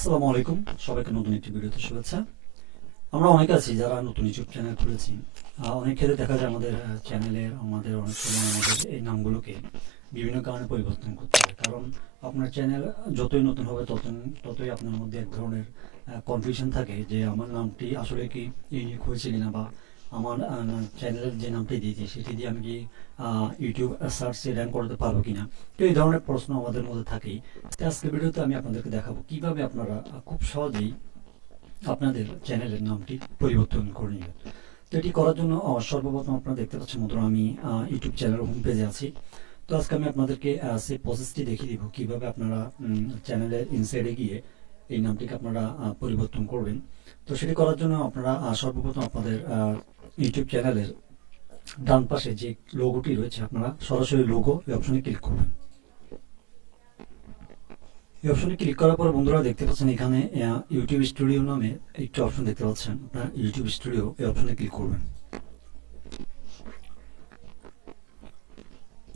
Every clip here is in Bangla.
আসসালামু আলাইকুম, সবাইকে নতুন একটি ভিডিওতে শুভেচ্ছা। আমরা অনেকে আছি যারা নতুন ইউটিউব চ্যানেল খুলেছি। অনেক ক্ষেত্রে দেখা যায় আমাদের চ্যানেলের অনেক সময় আমাদের এই নামগুলোকে বিভিন্ন কারণে পরিবর্তন করতে হয়। কারণ আপনার চ্যানেল যতই নতুন হবে ততই আপনার মধ্যে এক ধরনের কনফিউশন থাকে যে আমার নামটি আসলে কি ইউনিক হয়েছে কিনা, বা আমার চ্যানেলের যে নামটি দিয়েছি সেটি দিয়ে আমি কি ইউটিউব সার্চে র্যাঙ্ক করতে পারবো কিনা। তো এই ধরনের প্রশ্ন আমাদের মধ্যে থাকেই। তো আজকের ভিডিওতে আমি আপনাদেরকে দেখাবো কিভাবে আপনারা খুব সহজেই আপনাদের চ্যানেলের নামটি পরিবর্তন করে নেবেন। তো এটি করার জন্য সর্বপ্রথম আপনারা দেখতে পাচ্ছেন বন্ধুরা, আমি ইউটিউব চ্যানেলের হোম পেজে আছি। তো আজকে আমি আপনাদেরকে সেই প্রসেসটি দেখিয়ে দিব কিভাবে আপনারা চ্যানেলের ইনসাইডে গিয়ে এই নামটিকে আপনারা পরিবর্তন করবেন। তো সেটি করার জন্য আপনারা সর্বপ্রথম আপনাদের ইউটিউব চ্যানেলের ডান পাশে যে লোগোটি রয়েছে আপনারা সরাসরি লোগো এই অপশনে ক্লিক করবেন। এই অপশনে ক্লিক করার পর বন্ধুরা দেখতে পাচ্ছেন এখানে ইউটিউব স্টুডিও নামে একটি অপশন দেখতে পাচ্ছেন। আপনারা ইউটিউব স্টুডিও এই অপশনে ক্লিক করবেন।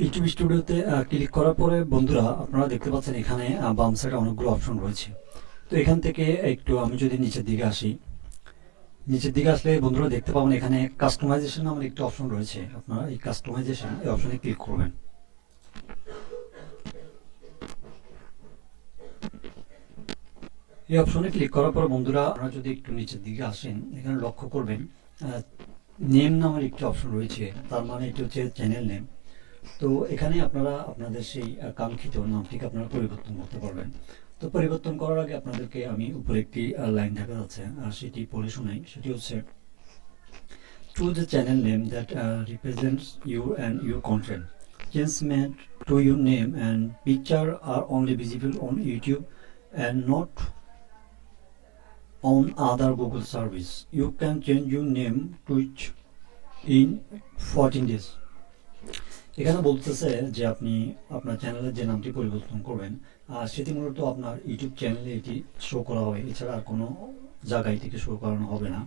ইউটিউব স্টুডিওতে ক্লিক করার পরে বন্ধুরা আপনারা দেখতে পাচ্ছেন এখানে বাম সাইডে অনেকগুলো অপশন রয়েছে। তো এখান থেকে একটু আমি যদি নিচের দিকে আসি, নিচের দিকে আসলে বন্ধুরা দেখতে পাবেন এখানে কাস্টমাইজেশন নামের একটি অপশন রয়েছে। আপনারা এই কাস্টমাইজেশন এই অপশনে ক্লিক করবেন। এই অপশনে ক্লিক করার পর বন্ধুরা আপনারা যদি একটু নিচের দিকে আসেন, এখানে লক্ষ্য করবেন নেম নামের একটি অপশন রয়েছে। তার মানে এটি হচ্ছে চ্যানেল নেম। তো এখানে আপনারা আপনাদের সেই কাঙ্ক্ষিত নামটিকে আপনারা পরিবর্তন করতে পারবেন। তো পরিবর্তন করার আগে আপনাদেরকে আমি উপরে একটি লাইন দেখা যাচ্ছে সেটি পড়ে শোনাই। সেটি হচ্ছে choose a channel name that represents you and your content. Changes made to your name and picture are only visible on YouTube and not on other Google service. You can change your name to it in 14 days. এখানে বলতেছে যে আপনি আপনার চ্যানেলের যে নামটি পরিবর্তন করবেন সেটি মূলত আপনার ইউটিউব চ্যানেলে এটি শো করা হবে, এছাড়া আর কোনো জায়গায় এটিকে শো করানো হবে না।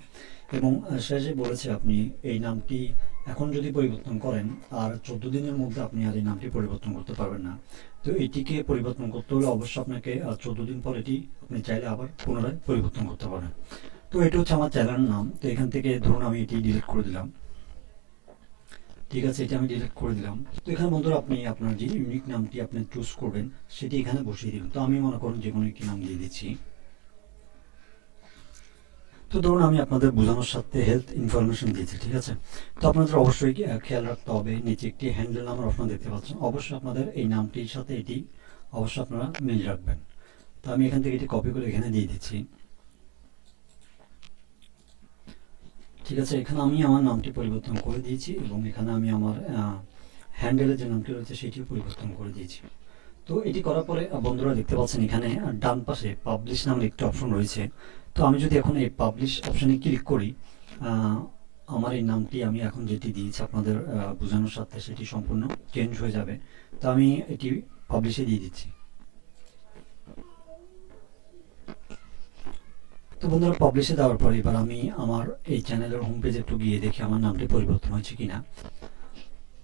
এবং শেষে বলেছে আপনি এই নামটি এখন যদি পরিবর্তন করেন আর 14 দিনের মধ্যে আপনি আর এই নামটি পরিবর্তন করতে পারবেন না। তো এটিকে পরিবর্তন করতে হলে অবশ্যই আপনাকে 14 দিন পর এটি আপনি চাইলে আবার পুনরায় পরিবর্তন করতে পারেন। তো এটি হচ্ছে আমার চ্যানেলের নাম। তো এখান থেকে ধরুন আমি এটি ডিলিট করে দিলাম। ঠিক আছে, এটা আমি ডিলিট করে দিলাম। তো এখানে বন্ধুরা আপনি আপনার যে ইউনিক নামটি আপনি চুজ করবেন সেটি এখানে বসিয়ে দিবেন। তো আমি মনে করুন যে কোনো একটি নাম দিয়ে দিচ্ছি। তো ধরুন আমি আপনাদের বোঝানোর সাথে হেলথ ইনফরমেশন দিয়েছি, ঠিক আছে। তো আপনাদের অবশ্যই খেয়াল রাখতে হবে, নিচে একটি হ্যান্ডেল নামের অপশন দেখতে পাচ্ছেন। অবশ্যই আপনাদের এই নামটির সাথে এটি অবশ্যই আপনারা মিল রাখবেন। তো আমি এখান থেকে এটি কপি করে এখানে দিয়ে দিচ্ছি। ঠিক আছে, এখানে আমি আমার নামটি পরিবর্তন করে দিয়েছি এবং এখানে আমি আমার হ্যান্ডেলের যে নামটি রয়েছে সেটিও পরিবর্তন করে দিয়েছি। তো এটি করার পরে বন্ধুরা দেখতে পাচ্ছেন এখানে ডান পাশে পাবলিশ নামের একটি অপশন রয়েছে। তো আমি যদি এখন এই পাবলিশ অপশনে ক্লিক করি, আমার এই নামটি আমি এখন যেটি দিয়েছি আপনাদের বোঝানোর সাথে সেটি সম্পূর্ণ চেঞ্জ হয়ে যাবে। তো আমি এটি পাবলিশে দিয়ে দিচ্ছি। তো বন্ধুরা পাবলিশে দেওয়ার পর এবার আমি আমার এই চ্যানেলের হোম পেজে একটু গিয়ে দেখি আমার নামটি পরিবর্তন হয়েছে কিনা।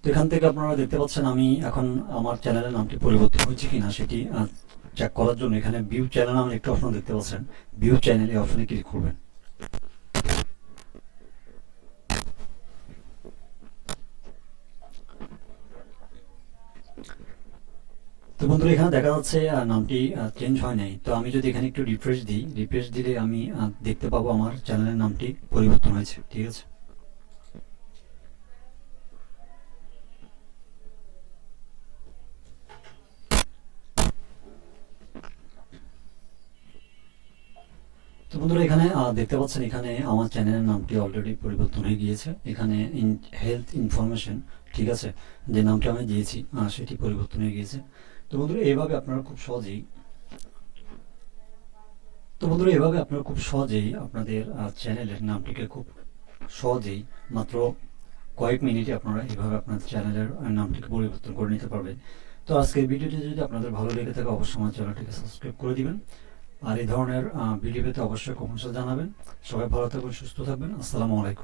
তো এখান থেকে আপনারা দেখতে পাচ্ছেন আমি এখন আমার চ্যানেলের নামটি পরিবর্তন হয়েছে কিনা সেটি চেক করার জন্য এখানে ভিউ চ্যানেল নামের একটি অপশন দেখতে পাচ্ছেন। ভিউ চ্যানেল এই অপশনে ক্লিক করবেন। তো বন্ধুরা এখানে দেখা যাচ্ছে নামটি চেঞ্জ হয় নাই। তো আমি যদি এখানে একটু রিফ্রেশ দিই, রিফ্রেশ দিলে আমি দেখতে পাবো আমার চ্যানেলের নামটি পরিবর্তন হয়েছে, ঠিক আছে। তো বন্ধুরা এখানে দেখতে পাচ্ছেন এখানে আমার চ্যানেলের নামটি অলরেডি পরিবর্তন হয়ে গিয়েছে। এখানে হেলথ ইনফরমেশন, ঠিক আছে, যে নামটি আমি দিয়েছি সেটি পরিবর্তন হয়ে গিয়েছে। তো বন্ধুরা এইভাবে আপনারা খুব সহজেই আপনাদের চ্যানেলের নামটিকে খুব সহজেই মাত্র কয়েক মিনিটে আপনারা এইভাবে আপনাদের চ্যানেলের নামটিকে পরিবর্তন করে নিতে পারবেন। তো আজকের ভিডিওটি যদি আপনাদের ভালো লেগে থাকে অবশ্যই আমার চ্যানেলটিকে সাবস্ক্রাইব করে দিবেন। আর এই ধরনের ভিডিও পেতে অবশ্যই কমেন্টসে জানাবেন। সবাই ভালো থাকবেন, সুস্থ থাকবেন। আসসালামু আলাইকুম।